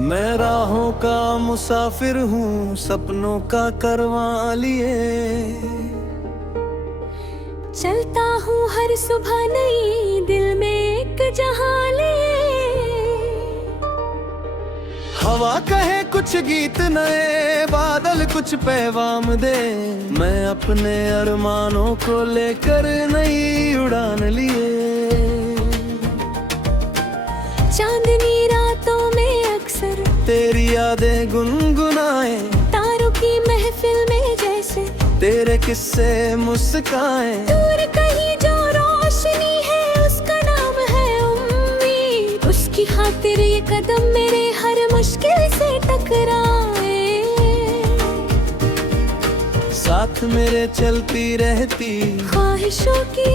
मैं राहों का मुसाफिर हूँ, सपनों का करवा लिए। चलता हूँ हर सुबह नई, दिल में एक जहां लिए। हवा कहे कुछ गीत नए, बादल कुछ पैगाम दे। मैं अपने अरमानों को लेकर नई उड़ान लिए। चांदनी रातों में अक्सर तेरी यादें गुनगुनाए, तारों की महफिल में जैसे तेरे किस्से मुस्काए। दूर कहीं जो रोशनी है, उसका नाम है उम्मीद। उसकी खातिर ये कदम मेरे हर मुश्किल से टकराए। साथ मेरे चलती रहती ख्वाहिशों की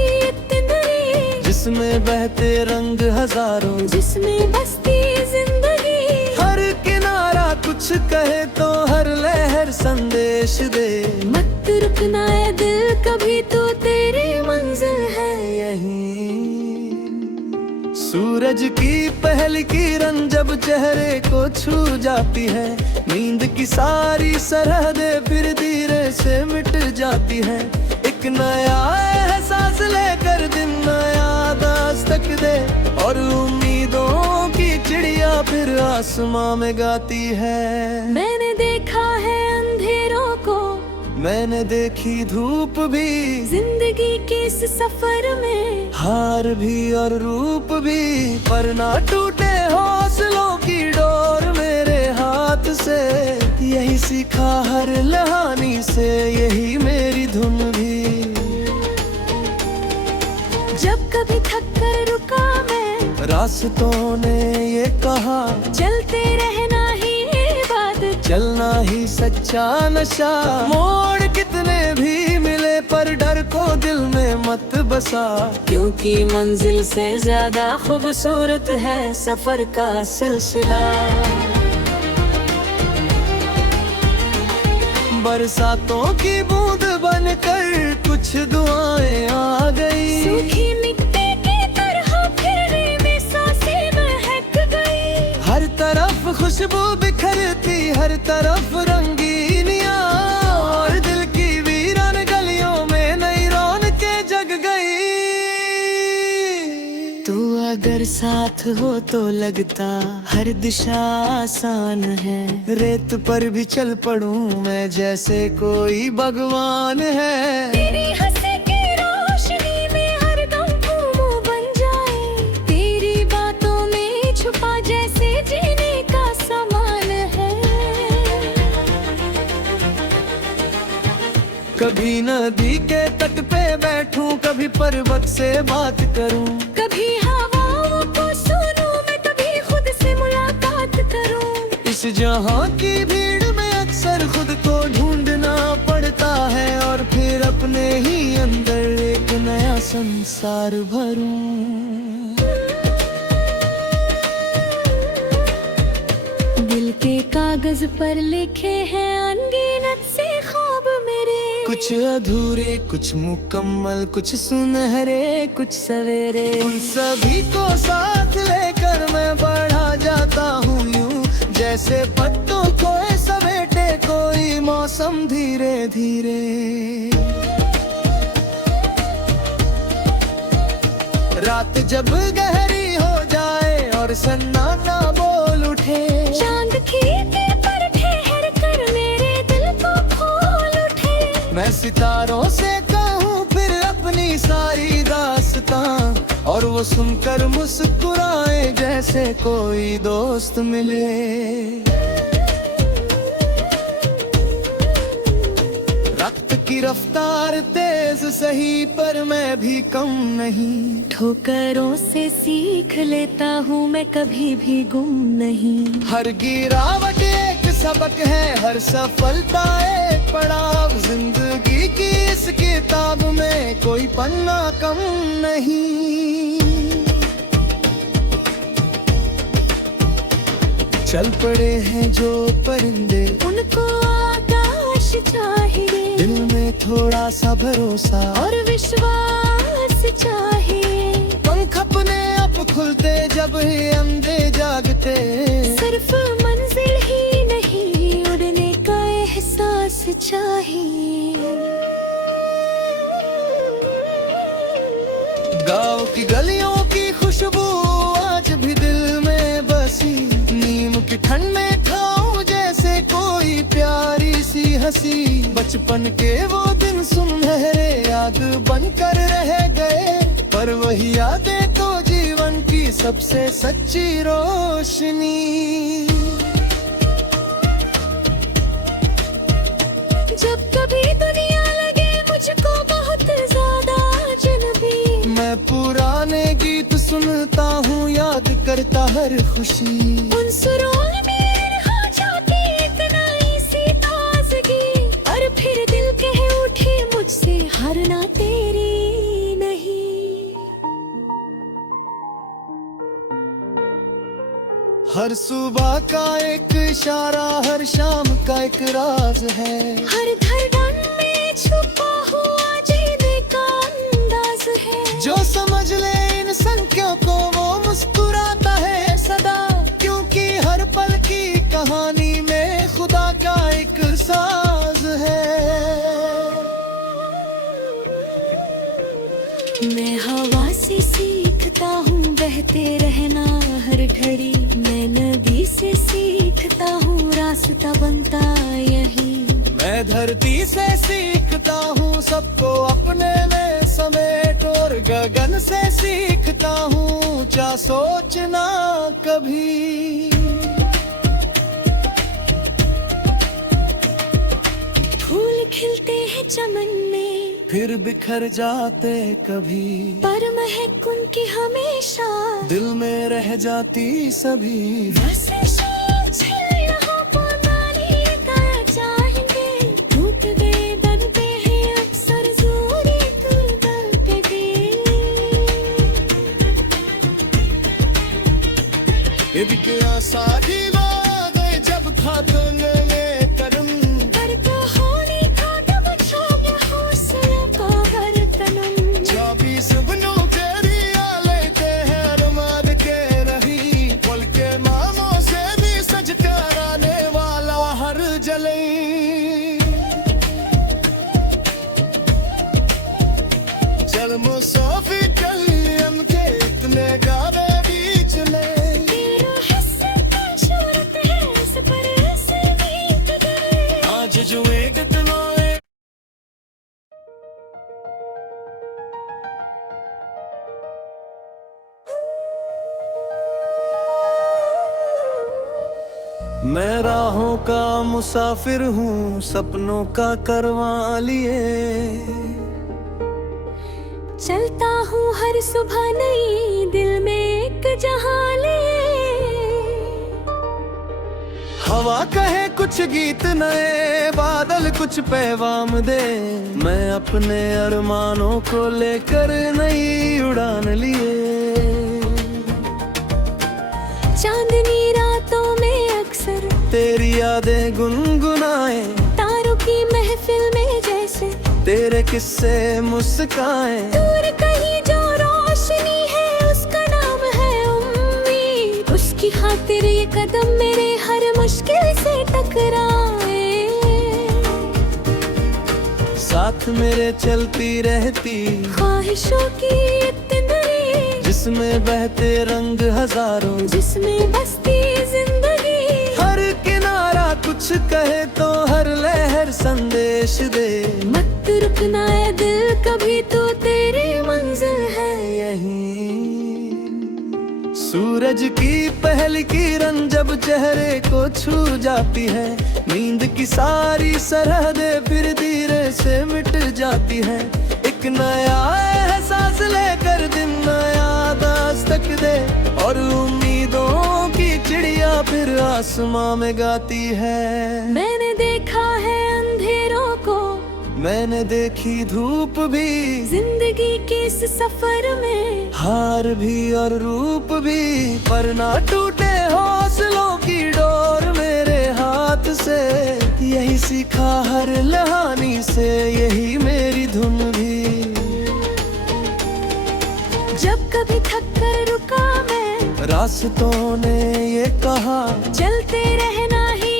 तिंदली, जिसमें बहते रंग हजारों, जिसमें बसती जिंदगी। हर किनारा कुछ कहे तो हर लहर संदेश दे। मत रुकना है दिल कभी, तो तेरी मंजिल है यहीं। सूरज की पहली किरण जब चेहरे को छू जाती है, नींद की सारी सरहदें फिर धीरे से मिट जाती है। एक नया एहसास लेकर दिन नया दस्तक दे, और उम्मीदों की चिड़िया फिर आसमां में गाती है। मैंने देखा है अंधेरों को, मैंने देखी धूप भी, जिंदगी के इस सफर में हार भी और रूप भी। पर ना टूटे हौसलों की डोर मेरे हाथ से, यही सीखा हर लहानी से, यही मेरी धुन भी। जब कभी थक कर रुका मैं, रास्तों ने ये कहा चलते रहना ही इबादत, चलना ही सच्चा नशा। मोड़ कितने भी मिले पर डर को दिल में मत बसा, क्योंकि मंजिल से ज्यादा खूबसूरत है सफर का सिलसिला। बरसातों की बूंद बनकर कुछ दुआएं आ गई। सूखी मिट्टी की तरह फिरने में सांसें महक गई। हर तरफ खुशबू बिखरती, हर तरफ रंगीनियां, और दिल की वीरान गलियों में नई रौनकें जग गई। तू अगर साथ हो तो लगता हर दिशा आसान है। रेत पर भी चल पड़ूं मैं जैसे कोई भगवान है। तेरी हंसी की रोशनी में हर दम घूमूं बन जाए। तेरी बातों में छुपा जैसे जीने का सामान है। कभी नदी के तट पे बैठूं, कभी पर्वत से बात करूं, कभी हवाओं को सुनूं मैं, कभी खुद से मुलाकात करूं। इस जहां की भीड़ में अक्सर खुद को ढूंढना पड़ता है, और फिर अपने ही अंदर एक नया संसार भरूं। दिल के कागज पर लिखे हैं अनगिनत से ख्वाब मेरे। कुछ अधूरे, कुछ मुकम्मल, कुछ सुनहरे, कुछ सवेरे। उन सभी को साथ लेकर मैं बढ़ा जाता हूँ यूं, जैसे पत्तों को समेटे कोई मौसम धीरे धीरे। रात जब गहरी हो जाए और सन्नाटा बोल उठे, चांद खिड़की पर ठहर कर मेरे दिल को खोल उठे। मैं सितारों से कहूँ फिर अपनी सारी दास्तां, और वो सुनकर मुस्कुराए जैसे कोई दोस्त मिले। रक्त की रफ्तार तेज सही पर मैं भी कम नहीं। ठोकरों से सीख लेता हूँ मैं, कभी भी गुम नहीं। हर गिरावट एक सबक है, हर सफलता एक पड़ाव। जिंदगी की इस किताब में कोई पन्ना कम नहीं। चल पड़े हैं जो परिंदे, उनको आकाश चाहिए। दिल में थोड़ा सा भरोसा और विश्वास चाहिए। पंख अपने आप खुलते जब ही अंधे जागते। सिर्फ मन तुमसे चाहिए। गाँव की गलियों की खुशबू आज भी दिल में बसी, नीम की ठंड में खाऊं जैसे कोई प्यारी सी हंसी। बचपन के वो दिन सुनहरे याद बनकर रह गए, पर वही यादें तो जीवन की सबसे सच्ची रोशनी। जब कभी दुनिया लगे मुझको बहुत ज्यादा अजनबी, मैं पुराने गीत सुनता हूँ, याद करता हर खुशी। उन सुरों में रहा जाती एक नई सी ताजगी, और फिर दिल कह उठे मुझसे हारना तेरी नहीं। हर सुबह का एक इशारा, हर शाम का एक राज है, हर धड़कन में छुपा हुआ जीने का अंदाज है। जो समझ ले इन संख्यों को वो मुस्कुराता है सदा, क्योंकि हर पल की कहानी में खुदा का एक साज है। मैं हवा से सीखता हूँ बहते रहना हर घड़ी, मैं नदी से सीखता हूँ रास्ता बनता यही। मैं धरती से सीखता हूँ सबको अपने में समेट, और गगन से सीखता हूँ ऊंचा सोचना कभी। फूल खिलते हैं चमन में फिर बिखर जाते कभी, पर महक उनकी हमेशा दिल में रह जाती सभी। बस यहाँ पानी का चाहेंगे, टूट गए बनते हैं अक्सर जोरी तुल पे भी। ये भी क्या सारी बातें जब खातों में करम, पर कहानी का तब छाया हौसलों का हर तनम। चाबी सुबनों के रिया लेते हैं अरमान के रही, पल के मामों से भी सज कर आने वाला हर जले। चल मुसाफिर चल हम के इतने गावे बीच में, तेरा हिस्सा का शूरत है इस पर ऐसे नहीं कदर। आज जो एक इतना मैं राहों का मुसाफिर हूँ, सपनों का करवा लिए। चलता हूँ हर सुबह नई दिल में एक जहां लिए। हवा कहे कुछ गीत नए, बादल कुछ पैगाम दे, मैं अपने अरमानों को लेकर नई उड़ान लिए। चांदनी रातों में अक्सर तेरी यादें गुनगुनाए, तारों की महफिल में जैसे तेरे किस्से मुस्काए। दूर कहीं जो रोशनी है उसका नाम है उम्मीद, उसकी खातिर ये कदम मेरे हर मुश्किल से टकराए। साथ मेरे चलती रहती ख्वाहिशों की तिंदरी, जिसमें बहते रंग हजारों, जिसमें बसती जिंदगी। हर किनारा कुछ कहे तो हर लहर संदेश दे, मत रुकना है दिल कभी तो तेरी मंजिल है यहीं। सूरज की पहली किरण जब चेहरे को छू जाती है, नींद की सारी सरहदें फिर धीरे से मिट जाती है। एक नया एहसास लेकर दिन नया दस्तक दे, और उम्मीदों की चिड़िया फिर आसमां में गाती है। मैंने देखा है अंधेरों को, मैंने देखी धूप भी, जिंदगी के इस सफर में हार भी और रूप भी, पर ना टूटे हौसलों की डोर मेरे हाथ से। यही सीखा हर लहानी से, यही मेरी धुन भी। जब कभी थक कर रुका मैं, रास्तों ने ये कहा चलते रहना ही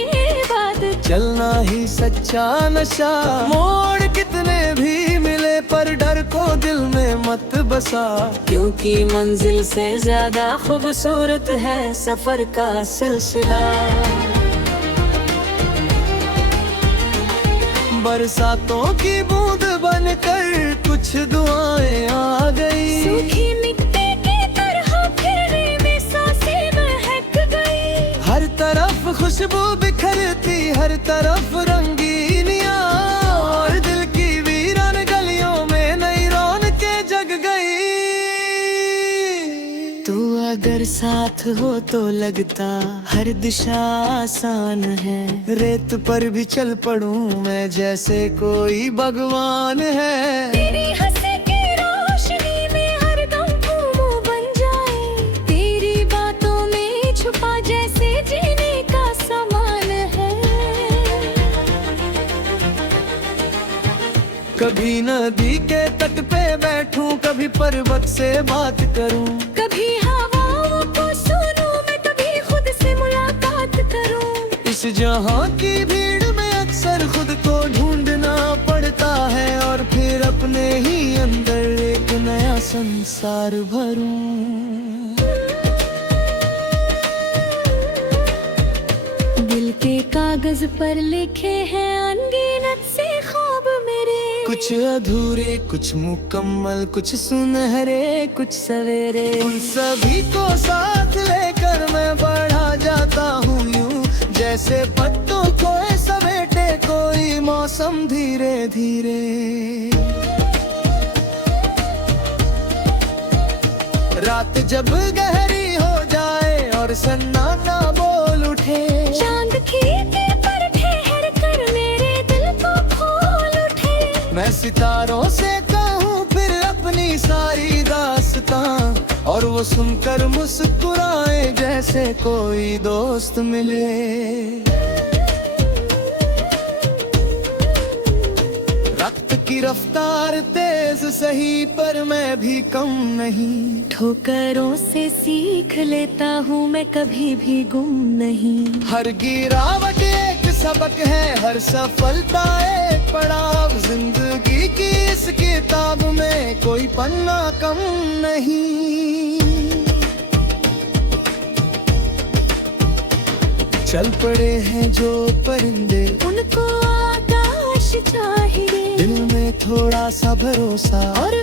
बात। चलना ही सच्चा नशा। मोड़ कितने भी मिले पर डर को दिल में मत बसा, क्योंकि मंजिल से ज्यादा खूबसूरत है सफर का सिलसिला। बरसातों की बूंद बनकर कुछ दुआएं आ गई, सूखी मिट्टी की तरह फिरने में सांसें महक गई। हर तरफ खुशबू बिखरती, हर तरफ रंगीनियां, और दिल की वीरान गलियों में नई रौनकें जग गई। तू अगर साथ हो तो लगता हर दिशा आसान है। रेत पर भी चल पड़ूं मैं जैसे कोई भगवान है। तेरी हंसी की रोशनी में हर दम घूमू बन जाए, तेरी बातों में छुपा जैसे जीने का सामान है। कभी नदी के तट पे बैठूं, कभी पर्वत से बात करूं, कभी हवाओं को सुनूं मैं, कभी खुद से मुलाकात करूं। इस जहां की भीड़ में अक्सर खुद को ढूंढना पड़ता है, और फिर अपने ही अंदर एक नया संसार भरूं। दिल के कागज पर लिखे हैं अनगिनत से ख्वाब मेरे, कुछ अधूरे, कुछ मुकम्मल, कुछ सुनहरे, कुछ सवेरे। उन सभी को साथ लेकर मैं बढ़ा जाता हूँ यूं, जैसे पत्तों को समेटे कोई मौसम धीरे धीरे। रात जब गहरी हो जाए और सन्नाटा बोल उठे, चांद खिड़की पर ठहर कर मेरे दिल को खोल उठे। मैं सितारों से कहूँ फिर अपनी सारी दास्तां, और वो सुनकर मुस्कुराए जैसे कोई दोस्त मिले। रक्त की रफ्तार तेज सही पर मैं भी कम नहीं, ठोकरों से सीख लेता हूँ मैं, कभी भी गुम नहीं। हर गिरावट एक सबक है, हर सफलता एक पड़ाव। जिंदगी की इस किताब में कोई पन्ना कम नहीं। चल पड़े हैं जो परिंदे, उनको आकाश चाहिए, दिल में थोड़ा सा भरोसा, और